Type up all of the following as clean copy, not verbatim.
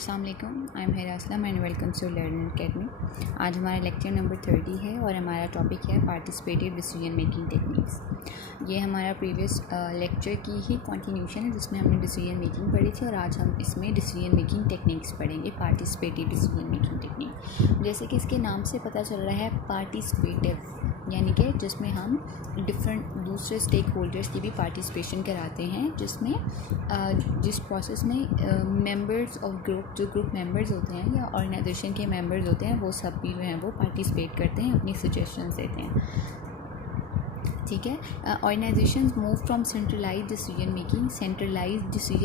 अस्सलाम वालेकुम, I am Hera Aslam and welcome to learning academy. आज हमारा लेक्चर नंबर 30 है और हमारा टॉपिक है पार्टिसिपेटिव डिसीजन मेकिंग टेक्निक्स। ये हमारा प्रीवियस लेक्चर की ही कंटिन्यूशन है जिसमें हमने डिसीजन मेकिंग पढ़ी थी और आज हम इसमें डिसीजन मेकिंग टेक्निक्स पढ़ेंगे, पार्टिसिपेटिव डिसीजन मेकिंग टेक्निक। जैसे कि इसके नाम से पता चल रहा है पार्टिसिपेटिव, यानी कि जिसमें हम डिफरेंट दूसरे स्टेक होल्डर्स की भी पार्टिसिपेशन कराते हैं, जिसमें जिस प्रोसेस में मेंबर्स ऑफ ग्रुप, जो ग्रुप मेंबर्स होते हैं या ऑर्गेनाइजेशन के मेंबर्स होते हैं, वो सब भी जो हैं वो पार्टिसिपेट करते हैं, अपनी सजेशंस देते हैं। ठीक है। Organisations move from centralise decision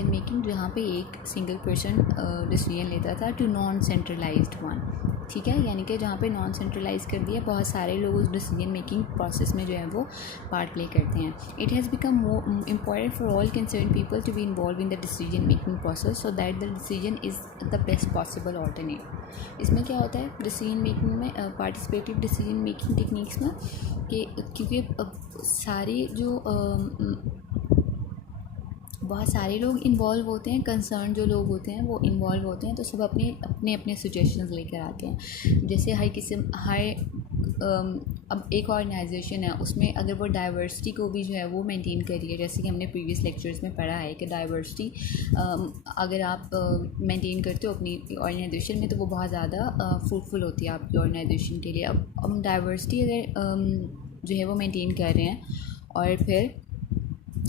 making जहाँ पे एक सिंगल पर्सन डिसीजन लेता था टू नॉन सेंट्रलाइज्ड वन। ठीक है, यानी कि जहाँ पे नॉन सेंट्रलाइज कर दिया, बहुत सारे लोग उस डिसीजन मेकिंग प्रोसेस में जो है वो पार्ट प्ले करते हैं। It has become more important for all concern people to be involve in the decision making process so that the decision is the best possible alternate. इसमें क्या होता है डिसीजन मेकिंग में, पार्टिसिपेटिव डिसीजन मेकिंग टेक्निक्स में, कि क्योंकि सारी जो बहुत सारे लोग इन्वॉल्व होते हैं, कंसर्न जो लोग होते हैं वो इन्वॉल्व होते हैं, तो सब अपने अपने अपने सजेशंस लेकर आते हैं। जैसे अब एक ऑर्गेनाइजेशन है, उसमें अगर वो डाइवर्सिटी को भी जो है वो मेंटेन कर रही है, जैसे कि हमने प्रीवियस लेक्चर्स में पढ़ा है कि डाइवर्सिटी अगर आप मेंटेन करते हो अपनी ऑर्गेनाइजेशन में तो वो बहुत ज़्यादा फ्रूटफुल होती है आपकी ऑर्गेनाइजेशन के लिए। अब हम डाइवर्सिटी अगर जो है वो मेंटेन कर रहे हैं और फिर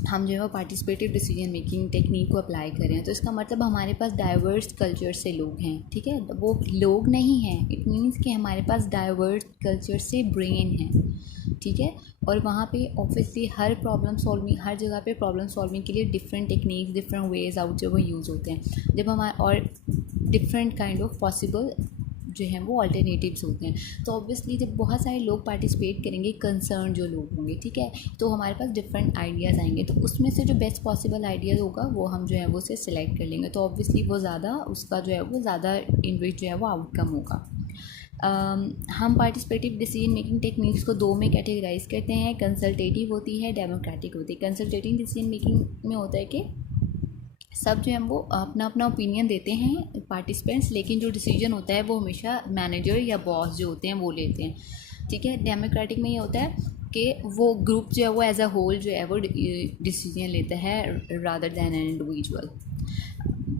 हम जो है वो पार्टिसिपेटिव डिसीजन मेकिंग टेक्निक को अप्लाई कर रहे हैं, तो इसका मतलब हमारे पास डाइवर्स कल्चर से लोग हैं। ठीक है, वो लोग नहीं हैं, इट मीन्स कि हमारे पास डाइवर्स कल्चर से ब्रेन है। ठीक है, और वहाँ पे ऑब्वियसली हर जगह पे प्रॉब्लम सॉल्विंग के लिए different techniques, different ways out जो वो यूज़ होते हैं, जब हमारे और डिफरेंट काइंड ऑफ पॉसिबल जो हैं वो अल्टरनेटिव्स होते हैं। तो ऑब्वियसली जब बहुत सारे लोग पार्टिसिपेट करेंगे, कंसर्न जो लोग होंगे, ठीक है, तो हमारे पास डिफरेंट आइडियाज़ आएंगे, तो उसमें से जो बेस्ट पॉसिबल आइडियाज़ होगा वो हम जो है वो उसे सिलेक्ट कर लेंगे, तो ऑब्वियसली वो ज़्यादा उसका जो है वो ज़्यादा इन विच जो है वो आउटकम होगा। हम पार्टिसिपेटिव डिसीजन मेकिंग टेक्निक्स को दो में कैटेगराइज करते हैं, कंसल्टेटिव होती है, डेमोक्रेटिक होती है। कंसल्टेटिव डिसीजन मेकिंग में होता है कि सब जो है वो अपना अपना ओपिनियन देते हैं पार्टिसिपेंट्स, लेकिन जो डिसीजन होता है वो हमेशा मैनेजर या बॉस जो होते हैं वो लेते हैं। ठीक है, डेमोक्रेटिक में ये होता है कि वो ग्रुप जो है वो एज अ होल जो है वो डिसीजन लेता है rather than an individual.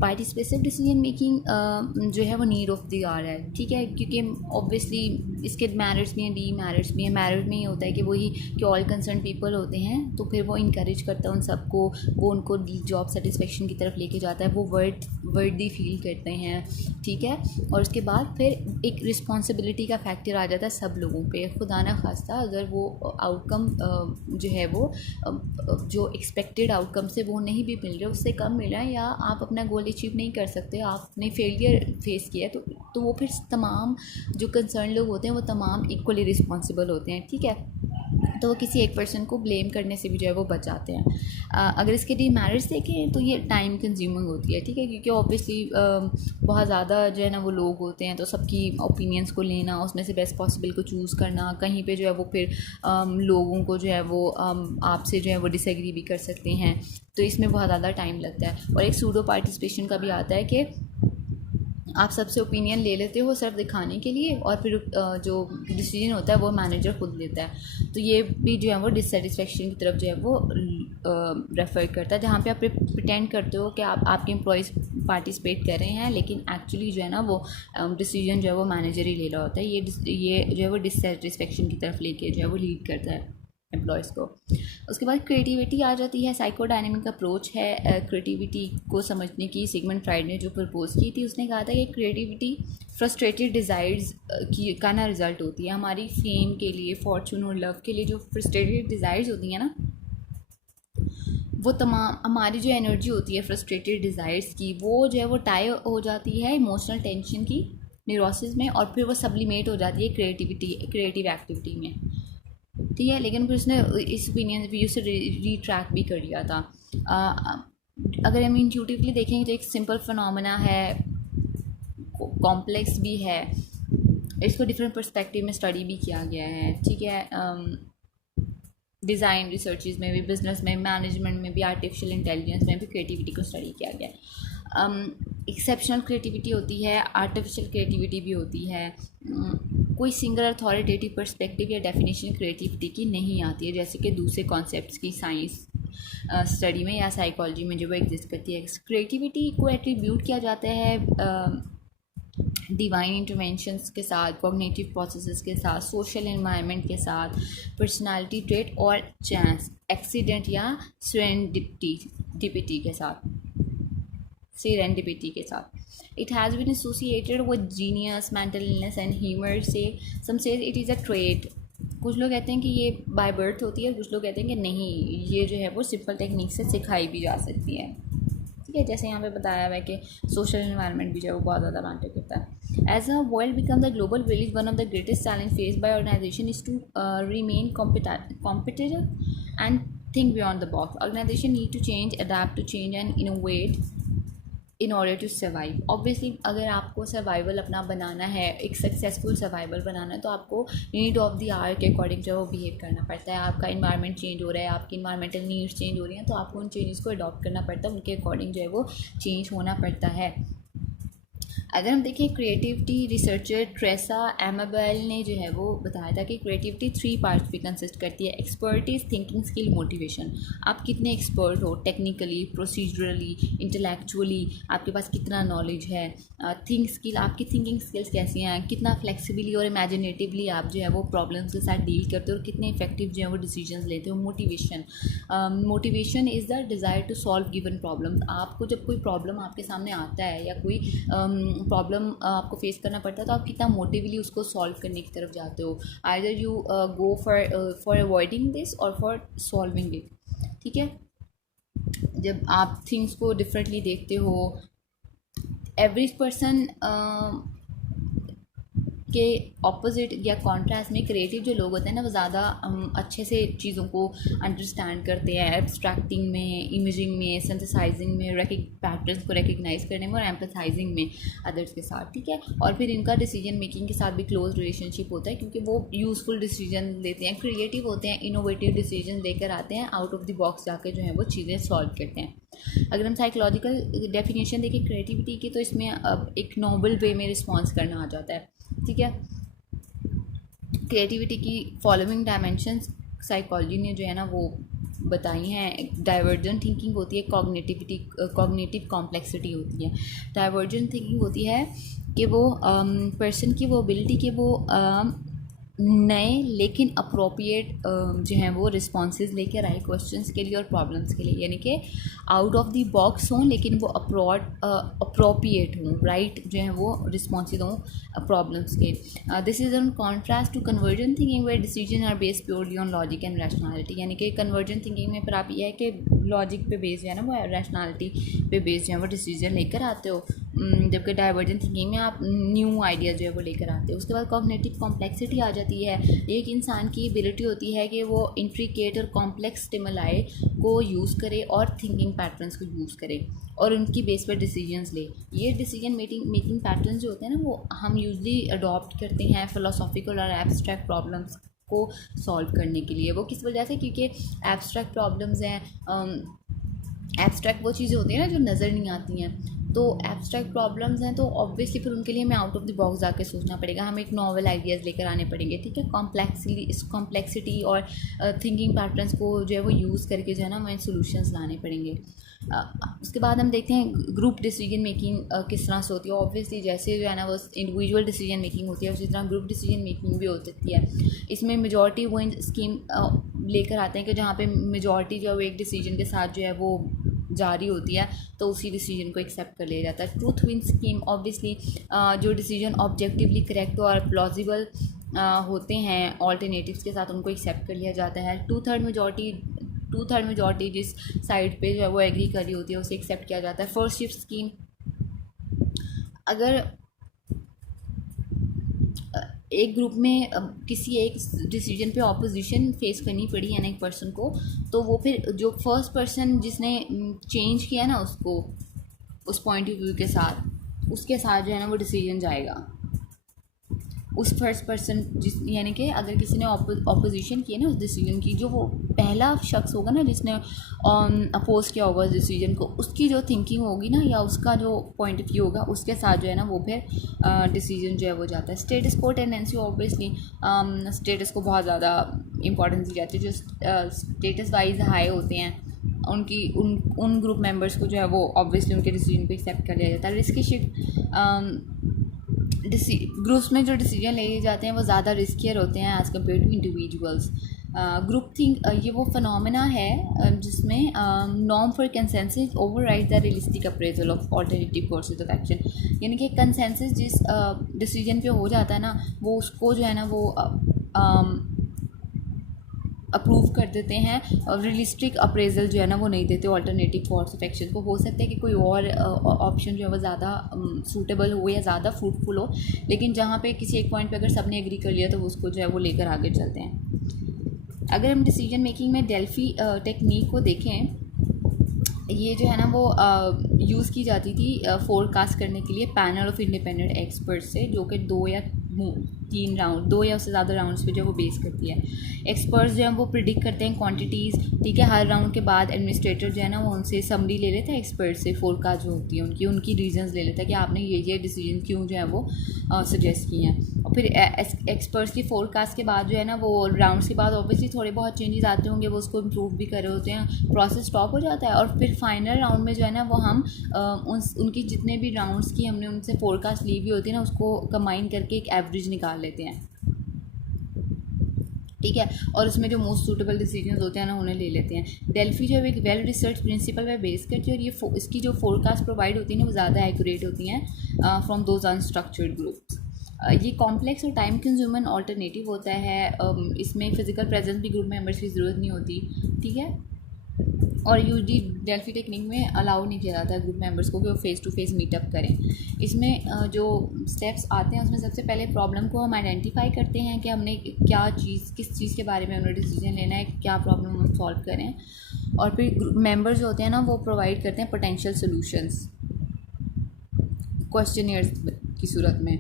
Participative decision making जो है वो नीड ऑफ द आवर है। ठीक है, क्योंकि ऑब्वियसली इसके मेरिट्स भी हैं, डी मेरिट्स भी हैं। मेरिट में ये होता है कि वही कि ऑल कंसर्न पीपल होते हैं, तो फिर वो इनकरेज करता है उन सबको, वो उनको जॉब सेटिस्फेक्शन की तरफ लेके जाता है, वो वर्दी फील करते हैं। ठीक है, और उसके बाद फिर एक रिस्पॉन्सिबिलिटी का फैक्टर आ जाता है सब लोगों पे। खुदा न खास्ता अगर वो आउटकम जो है वो जो एक्सपेक्टेड आउटकम से वो नहीं भी मिल रहा, उससे कम मिल रहा है, या आप अपना गोल अचीव नहीं कर सकते, आपने फेलियर फेस किया, तो वो फिर तमाम जो कंसर्न लोग होते हैं वो तमाम इक्वली रिस्पॉन्सिबल होते हैं। ठीक है, तो वो किसी एक पर्सन को ब्लेम करने से भी जो है वो बच जाते हैं। अगर इसके डीमेरिट्स देखें तो ये टाइम कंज्यूमिंग होती है। ठीक है, क्योंकि ऑब्वियसली बहुत ज़्यादा जो है ना वो लोग होते हैं, तो सबकी ओपिनियंस को लेना, उसमें से बेस्ट पॉसिबल को चूज़ करना, कहीं पे जो है वो फिर लोगों को जो है वो आपसे जो है वो डिसएग्री भी कर सकते हैं, तो इसमें बहुत ज़्यादा टाइम लगता है। और एक सूडो पार्टिसिपेशन का भी आता है कि आप सबसे ओपिनियन ले लेते हो सिर्फ दिखाने के लिए, और फिर जो डिसीजन होता है वो मैनेजर खुद लेता है, तो ये भी जो है वो डिससेटिस्फेक्शन की तरफ जो है वो रेफ़र करता है, जहाँ पे आप प्रिटेंड करते हो कि आपके एम्प्लॉयज़ पार्टिसिपेट कर रहे हैं, लेकिन एक्चुअली जो है ना वो डिसीजन जो है वो मैनेजर ही ले रहा होता है। ये जो है वो डिससेटिस्फेक्शन की तरफ लेके जो है वो लीड करता है एम्प्लॉयज़ को। उसके बाद क्रिएटिविटी आ जाती है। साइकोडायनेमिक अप्रोच है क्रिएटिविटी को समझने की। सिगमंड फ्राइड ने जो प्रपोज़ की थी, उसने कहा था कि क्रिएटिविटी फ्रस्ट्रेटेड डिज़ायर्स का ना रिज़ल्ट होती है। हमारी फेम के लिए, फॉर्चून और लव के लिए जो फ्रस्ट्रेटेड डिज़ायर्स होती हैं ना, वो तमाम हमारी जो एनर्जी होती है फ्रस्ट्रेटेड डिज़ायर्स की, वो जो है वो टाई हो जाती है इमोशनल टेंशन की, न्यूरोसिस में, और फिर वो सब्लिमेट हो जाती है क्रिएटिव एक्टिविटी में। ठीक है, लेकिन फिर उसने इस ओपिनियन व्यू से रीट्रैक भी कर लिया था। अगर हम इंट्यूटिवली देखेंगे तो एक सिंपल फिनोमेना है, कॉम्प्लेक्स भी है, इसको डिफरेंट पर्सपेक्टिव में स्टडी भी किया गया है। ठीक है, डिज़ाइन रिसर्चेज में भी, बिजनेस में, मैनेजमेंट में भी, आर्टिफिशियल इंटेलिजेंस में भी क्रिएटिविटी को स्टडी किया गया है। एक्सेप्शनल क्रिएटिविटी होती है, आर्टिफिशियल क्रिएटिविटी भी होती है। कोई सिंगल अथॉरिटेटिव पर्सपेक्टिव या डेफिनेशन क्रिएटिविटी की नहीं आती है, जैसे कि दूसरे कॉन्सेप्ट्स की साइंस स्टडी में या साइकोलॉजी में जो वो एग्जिस्ट करती है। क्रिएटिविटी को एट्रीब्यूट किया जाता है डिवाइन इंटरवेंशंस के साथ, कॉग्निटिव प्रोसेसेस के साथ, सोशल एनवायरनमेंट के साथ, पर्सनालिटी ट्रेट और चांस, एक्सीडेंट या सेरेंडिपिटी के साथ, के साथ। It has been associated with genius, mental illness and humour से। सम से इट इज़ अ ट्रेट। कुछ लोग कहते हैं कि ये बाय बर्थ होती है, कुछ लोग कहते हैं कि नहीं, ये जो है वो सिंपल टेक्निक से सिखाई भी जा सकती है। ठीक है, जैसे यहाँ पे बताया हुआ है कि सोशल एनवायरनमेंट भी जो है वो बहुत ज़्यादा मैटर करता है। As a world become the global village, one of the greatest challenge face by organisation is to remain competitive and think beyond the box. Organisation need to change, adapt to change and innovate in order to survive. Obviously अगर आपको survival अपना बनाना है, एक successful survival बनाना है, तो आपको need of the our के according जो है वो बिहेव करना पड़ता है। आपका इन्वायरमेंट चेंज हो रहा है, आपकी इन्वायरमेंटल नीड्स चेंज हो रही हैं, तो आपको उन चेंजेस को अडॉप्ट करना पड़ता है, उनके अकॉर्डिंग जो है वो चेंज होना पड़ता है। अगर हम देखें क्रिएटिविटी, रिसर्चर ट्रेसा एमाबेल ने जो है वो बताया था कि क्रिएटिविटी 3 पार्ट्स पे कंसिस्ट करती है। Expertise, thinking skill, motivation. आप कितने एक्सपर्ट हो टेक्निकली, प्रोसीजरली, इंटेलेक्चुअली, आपके पास कितना नॉलेज है। थिंक स्किल, आपकी थिंकिंग स्किल्स कैसी हैं, कितना फ्लेक्सिबली और इमेजिनेटिवली आप जो है वो प्रॉब्लम्स के साथ डील करते हो और कितने इफेक्टिव जो है वो डिसीजंस लेते हो। Motivation, motivation is the desire to solve given problems. आपको जब कोई प्रॉब्लम आपके सामने आता है या कोई प्रॉब्लम आपको फेस करना पड़ता है, तो आप कितना मोटिवली उसको सॉल्व करने की तरफ जाते हो। Either you go for avoiding this और फॉर सॉल्विंग इट। ठीक है, जब आप थिंग्स को डिफरेंटली देखते हो, एवरेज पर्सन के ऑपोजिट या कॉन्ट्रास्ट में क्रिएटिव जो लोग होते हैं ना, वो ज़्यादा अच्छे से चीज़ों को अंडरस्टैंड करते हैं, एब्स्ट्रैक्टिंग में, इमेजिंग में, सिंथेसाइजिंग में, पैटर्न्स को रिकग्नाइज करने में और एम्पथाइजिंग में अदर्स के साथ। ठीक है, और फिर इनका डिसीजन मेकिंग के साथ भी क्लोज रिलेशनशिप होता है, क्योंकि वो यूज़फुल डिसीजन लेते हैं, क्रिएटिव होते हैं, इनोवेटिव डिसीजन लेकर आते हैं, आउट ऑफ द बॉक्स जाकर जो है वो चीज़ें सॉल्व करते हैं। अगर हम साइकोलॉजिकल डेफिनेशन देखें क्रिएटिविटी की, तो इसमें एक नोबल वे में रिस्पॉन्स करना आ जाता है। ठीक है, क्रिएटिविटी की फॉलोइंग डायमेंशंस साइकोलॉजी ने जो है ना वो बताई हैं। डाइवर्जेंट थिंकिंग होती है, कॉग्निटिव कॉम्प्लेक्सिटी होती है। डाइवर्जेंट थिंकिंग होती है कि वो पर्सन की वो एबिलिटी कि वो नए लेकिन अप्रोप्रिएट जो हैं वो रिस्पॉन्सेज लेकर आए क्वेश्चंस के लिए और प्रॉब्लम्स के लिए, यानी कि आउट ऑफ द बॉक्स हों लेकिन वो अप्रोप्रिएट हों, राइट जो है वो रिस्पॉन्सेज हों प्रॉब्लम्स के। This is on contrast to convergent thinking where decision are based purely on logic and rationality. यानी कि कन्वर्जेंट थिंकिंग में फिर आप ये है कि लॉजिक पे बेस्ड जो है ना वो रैशनैलिटी पे बेस्ड जो है वो डिसीजन लेकर आते हो, जबकि डाइवर्जेंट थिंकिंग में आप न्यू आइडिया जो है वो लेकर आते हो। उसके बाद कॉग्निटिव कॉम्प्लेक्सिटी आ जाती है। एक इंसान की एबिलिटी होती है कि वो इंट्रिकेट और कॉम्प्लेक्स स्टिमुलाई को यूज़ करे और थिंकिंग पैटर्न्स को यूज़ करे और उनकी बेस पर डिसीजंस ले। ये डिसीजन मेकिंग पैटर्न्स जो होते हैं ना वो हम यूजली अडॉप्ट करते हैं फिलोसॉफिकल और एब्स्ट्रैक्ट प्रॉब्लम्स को सॉल्व करने के लिए। वो किस वजह से, क्योंकि एब्स्ट्रैक्ट प्रॉब्लम्स हैं, एब्स्ट्रैक्ट वो चीज़ें होती हैं ना जो नज़र नहीं आती हैं, तो एब्स्ट्रैक्ट प्रॉब्लम्स हैं, तो ऑब्वियसली फिर उनके लिए हमें आउट ऑफ द बॉक्स जाके सोचना पड़ेगा, हमें एक नॉवल आइडियाज़ लेकर आने पड़ेंगे। ठीक है, कॉम्प्लेक्सिटी और थिंकिंग पैटर्न्स को जो है वो यूज़ करके जो है ना हमें सोल्यूशंस लाने पड़ेंगे। उसके बाद हम देखते हैं ग्रुप डिसीजन मेकिंग किस तरह से होती है। ऑब्वियसली जैसे जो है ना वो इंडिविजुअल डिसीजन मेकिंग होती है, उसी तरह ग्रुप डिसीजन मेकिंग भी हो सकती है। इसमें मेजॉरिटी वो स्कीम लेकर आते हैं कि जहाँ पे मेजॉरिटी जो है वो एक डिसीजन के साथ जो है वो जारी होती है, तो उसी डिसीजन को एक्सेप्ट कर लिया जाता है। ट्रूथ विन स्कीम, ऑब्वियसली जो डिसीजन ऑब्जेक्टिवली करेक्ट और प्लॉजिबल होते हैं ऑल्टरनेटिव्स के साथ, उनको एक्सेप्ट कर लिया जाता है। टू थर्ड मेजॉरिटी जिस साइड पे जो है वो एग्री कर रही होती है उसे एक्सेप्ट किया जाता है। फर्स्ट शिफ्ट स्कीम, अगर एक ग्रुप में किसी एक डिसीजन पे ऑपोजिशन फेस करनी पड़ी है ना एक पर्सन को, तो वो फिर जो फर्स्ट पर्सन जिसने चेंज किया ना उसको उस पॉइंट ऑफ व्यू के साथ, उसके साथ जो है ना वो डिसीजन जाएगा। उस फर्स्ट पर्सन जिस यानी कि अगर किसी ने ऑपोजिशन की है ना उस डिसीजन की, जो वो पहला शख्स होगा ना जिसने अपोज किया होगा उस डिसीजन को, उसकी जो थिंकिंग होगी ना या उसका जो पॉइंट ऑफ व्यू होगा उसके साथ जो है ना वो फिर डिसीजन जो है वो जाता है। स्टेटस को टेंडेंसी ऑब्वियसली स्टेटस को बहुत ज़्यादा इंपॉर्टेंस दी जाती है। जो स्टेटस वाइज हाई होते हैं उनकी उन ग्रुप मेंबर्स को जो है वो ऑब्वियसली उनके डिसीजन को एक्सेप्ट कर लिया जाता है। रिस्की शिफ्ट ग्रुप्स में जो डिसीजन लिए जाते हैं वो ज़्यादा रिस्कियर होते हैं as compare to individuals. Group think ये वो फिनोमेना है जिसमें norm for consensus override the realistic appraisal of alternative courses of action. यानी कि कंसेंसस जिस डिसीजन पे हो जाता है ना वो उसको जो है ना वो अप्रूव कर देते हैं और रियलिस्टिक अप्रेजल जो है ना वो नहीं देते ऑल्टरनेटिव कोर्स ऑफ एक्शन को। हो सकता है कि कोई और ऑप्शन जो है वो ज़्यादा सूटेबल हो या ज़्यादा फ्रूटफुल हो, लेकिन जहाँ पे किसी एक पॉइंट पे अगर सबने एग्री कर लिया तो उसको जो है वो लेकर आगे चलते हैं। अगर हम डिसीजन मेकिंग में डेल्फी टेक्निक को देखें, ये जो है ना वो यूज़ की जाती थी फोरकास्ट करने के लिए पैनल ऑफ इंडिपेंडेंट एक्सपर्ट्स से, जो कि 2 या 3 राउंड 2 या उससे ज़्यादा राउंड्स पे जो वो बेस करती है। एक्सपर्ट्स जो है वो प्रिडिक्ट करते हैं क्वांटिटीज़, ठीक है। हर राउंड के बाद एडमिनिस्ट्रेटर जो है ना वो उनसे समरी ले लेता है एक्सपर्ट से, फोरकास्ट जो होती है उनकी रीजंस ले लेता है कि आपने ये डिसीजन क्यों जो है वो सजेस्ट किए हैं। और फिर एक्सपर्ट्स की फोरकास्ट के बाद जो है ना वो राउंड्स के बाद ऑब्वियसली थोड़े बहुत चेंजेस आते होंगे, वो उसको इम्प्रूव भी कर रहे होते हैं, प्रोसेस स्टॉप हो जाता है। और फिर फाइनल राउंड में जो है ना वो हम उनकी जितने भी राउंड्स की हमने उनसे फोरकास्ट ली हुई होती है ना उसको कंबाइन करके एक एवरेज निकाल लेते हैं, ठीक है। और उसमें जो मोस्ट सूटेबल डिसीजन होते हैं ना उन्हें ले लेते हैं। डेल्फी जो है एक वेल रिसर्च प्रिंसिपल पे बेस करती है और ये इसकी जो फोरकास्ट प्रोवाइड होती है ना वो ज़्यादा एक्यूरेट होती हैं फ्रॉम दोज अनस्ट्रक्चर्ड ग्रुप्स। ये कॉम्प्लेक्स और टाइम कंज्यूमर ऑल्टरनेटिव होता है। इसमें फिजिकल प्रेजेंस भी ग्रुप मेंबर्स की ज़रूरत नहीं होती, ठीक है। और यूजली डेल्फी टेक्निक में अलाउ नहीं किया जाता है ग्रुप मेंबर्स को कि वो फेस टू फेस मीटअप करें। इसमें जो स्टेप्स आते हैं उसमें सबसे पहले प्रॉब्लम को हम आइडेंटिफाई करते हैं कि हमने क्या चीज़ किस चीज़ के बारे में हमने डिसीजन लेना है, क्या प्रॉब्लम हम सॉल्व करें। और फिर मेंबर्स होते हैं ना वो प्रोवाइड करते हैं पोटेंशियल सोल्यूशंस क्वेश्चनियर्स की सूरत में।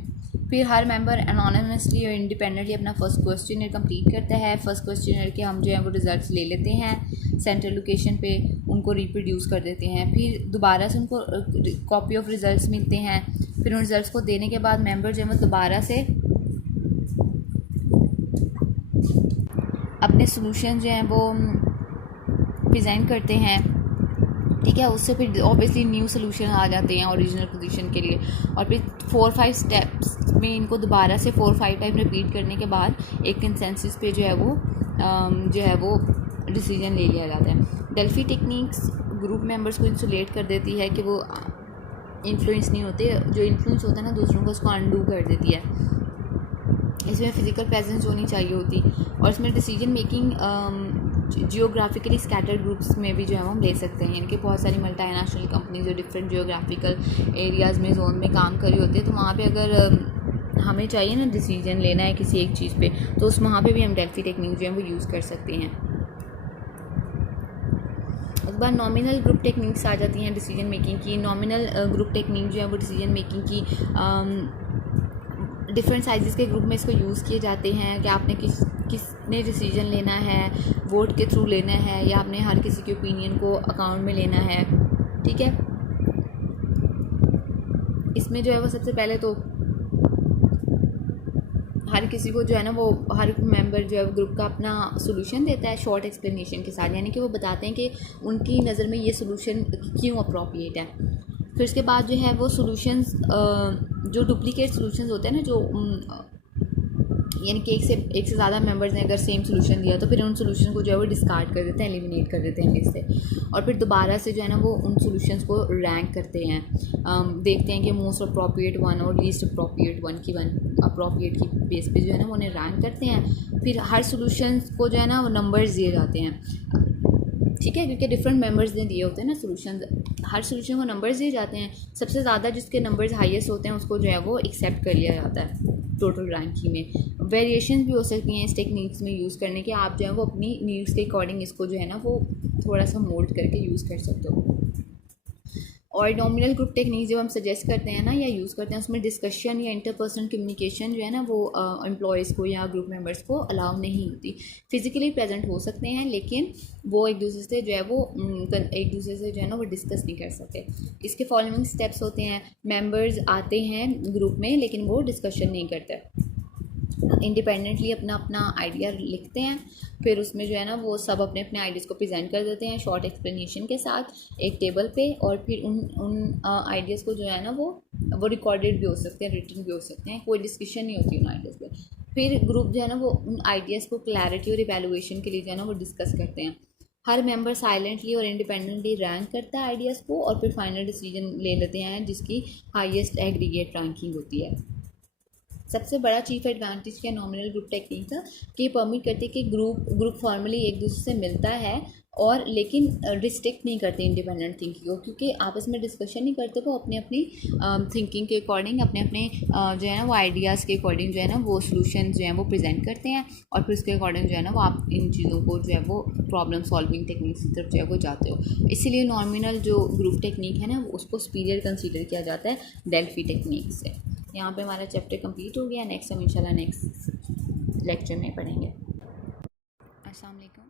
फिर हर मेंबर एनोनिमसली और इंडिपेंडेंटली अपना फर्स्ट क्वेश्चनर कंप्लीट करता है। फर्स्ट क्वेश्चनर के हम जो है वो रिजल्ट्स ले लेते हैं सेंट्रल लोकेशन पे, उनको रिप्रोड्यूस कर देते हैं। फिर दोबारा से उनको कॉपी ऑफ रिजल्ट्स मिलते हैं। फिर उन रिजल्ट्स को देने के बाद मेंबर जो है वो दोबारा से अपने सोल्यूशन जो हैं वो प्रेजेंट करते हैं, ठीक है। उससे फिर ऑब्वियसली न्यू सोल्यूशन आ जाते हैं ओरिजिनल पोजीशन के लिए। और फिर 4-5 स्टेप्स में इनको दोबारा से 4-5 टाइम रिपीट करने के बाद एक कंसेंसस पे जो है वो डिसीजन ले लिया जाता है। डेल्फी टेक्निक्स ग्रुप मेंबर्स को इंसुलेट कर देती है कि वो इन्फ्लुएंस नहीं होते, जो इन्फ्लुएंस होता है ना दूसरों को उसको अनडू कर देती है। इसमें फ़िज़िकल प्रेजेंस होनी चाहिए होती और इसमें decision making geographically scattered groups में भी जो है हम ले सकते हैं। यानी कि बहुत सारी मल्टीनेशनल कंपनीज जो डिफरेंट जियोग्राफिकल एरियाज़ में जोन में काम कर रही होती है, तो वहाँ पे अगर हमें चाहिए ना डिसीजन लेना है किसी एक चीज़ पे, तो उस वहाँ पे भी हम डेल्फी टेक्निक जो है वो यूज़ कर सकते हैं। उसके बाद नॉमिनल ग्रुप टेक्निक्स आ जाती हैं डिसीजन मेकिंग की। नॉमिनल ग्रुप टेक्निक जो है वो डिसीजन मेकिंग की डिफरेंट साइज़ के ग्रुप में इसको यूज़ किए जाते हैं कि आपने किसने डिसीजन लेना है, वोट के थ्रू लेना है या आपने हर किसी के ओपिनियन को अकाउंट में लेना है, ठीक है। इसमें जो है वो सबसे पहले तो हर किसी को जो है ना वो हर मेंबर जो है वो ग्रुप का अपना सोल्यूशन देता है शॉर्ट एक्सप्लेनेशन के साथ, यानी कि वो बताते हैं कि उनकी नज़र में ये सोल्यूशन क्यों अप्रोप्रिएट है। फिर उसके बाद जो है वो सोल्यूशंस जो डुप्लीकेट सोल्यूशंस होते हैं ना, जो यानी कि एक से ज़्यादा मेंबर्स ने अगर सेम सोल्यूशन दिया तो फिर उन सोल्यूशन को जो है वो डिस्कार्ड कर देते हैं, एलिमिनेट कर देते हैं लिस्ट से। और फिर दोबारा से जो है ना वो उन सोल्यूशंस को रैंक करते हैं, देखते हैं कि मोस्ट अप्रोप्रिएट वन और लीस्ट अप्रोप्रिएट वन की अप्रोप्रिएट की बेस पे जो है ना वो उन्हें रैंक करते हैं। फिर हर सोल्यूशन को जो है ना वो नंबर्स दिए जाते हैं, ठीक है, क्योंकि डिफरेंट मेंबर्स ने दिए होते हैं ना सोल्यूशन, हर सोल्यूशन को नंबर्स दिए जाते हैं। सबसे ज़्यादा जिसके नंबर्स हाईएस्ट होते हैं उसको जो है वो एक्सेप्ट कर लिया जाता है टोटल रैंकिंग में। वेरिएशंस भी हो सकती हैं इस टेक्निक्स में यूज़ करने के, आप जो है वो अपनी नीड्स के अकॉर्डिंग इसको जो है ना वो थोड़ा सा मोल्ड करके यूज़ कर सकते हो। और नॉमिनल ग्रुप टेक्निक जब हम सजेस्ट करते हैं ना या यूज़ करते हैं, उसमें डिस्कशन या इंटरपर्सनल कम्युनिकेशन जो है ना वो एम्प्लॉयज़ को या ग्रुप मेंबर्स को अलाउ नहीं होती। फिज़िकली प्रेजेंट हो सकते हैं लेकिन वो एक दूसरे से जो है वो एक दूसरे से जो है ना वो डिस्कस नहीं कर सकते। इसके फॉलोइंग स्टेप्स होते हैं। मेंबर्स आते हैं ग्रुप में लेकिन वो डिस्कशन नहीं करते, इंडिपेंडेंटली अपना अपना आइडिया लिखते हैं, फिर उसमें जो है ना वो सब अपने अपने आइडियाज़ को प्रेजेंट कर देते हैं शॉर्ट एक्सप्लेनेशन के साथ एक टेबल पे, और फिर उन आइडियाज़ को जो है ना वो रिकॉर्डेड भी हो सकते हैं, रिटन भी हो सकते हैं, कोई डिस्कशन नहीं होती उन आइडियाज़ पे। फिर ग्रुप जो है ना वो उन आइडियाज़ को क्लैरिटी और इवैल्यूएशन के लिए जो है ना वो डिस्कस करते हैं। हर मेंबर साइलेंटली और इंडिपेंडेंटली रैंक करता है आइडियाज़ को और फिर फाइनल डिसीजन ले लेते हैं जिसकी हाईएस्ट एग्रीगेट रैंकिंग होती है। सबसे बड़ा चीफ एडवांटेज क्या नॉमिनल ग्रुप टेक्निक का कि परमिट करती है कि ग्रुप फॉर्मली एक दूसरे से मिलता है और लेकिन रिस्ट्रिक्ट नहीं करते इंडिपेंडेंट थिंकिंग को, क्योंकि आपस में डिस्कशन नहीं करते, वो अपनी अपनी थिंकिंग के अकॉर्डिंग अपने अपने जो है ना वो आइडियाज़ के अकॉर्डिंग जो है ना वो सोल्यूशन जो है वो प्रेजेंट करते हैं, और फिर उसके अकॉर्डिंग जो है ना वो आप इन चीज़ों को जो है वो प्रॉब्लम सॉल्विंग टेक्निक्स की तरफ जो है वो जाते हो। इसीलिए नॉमिनल जो ग्रुप टेक्निक है ना उसको सुपीरियर कंसिडर किया जाता है डेल्फी टेक्निक से। यहाँ पे हमारा चैप्टर कंप्लीट हो गया। नेक्स्ट हम इंशाल्लाह नेक्स्ट लेक्चर में पढ़ेंगे। अस्सलाम वालेकुम।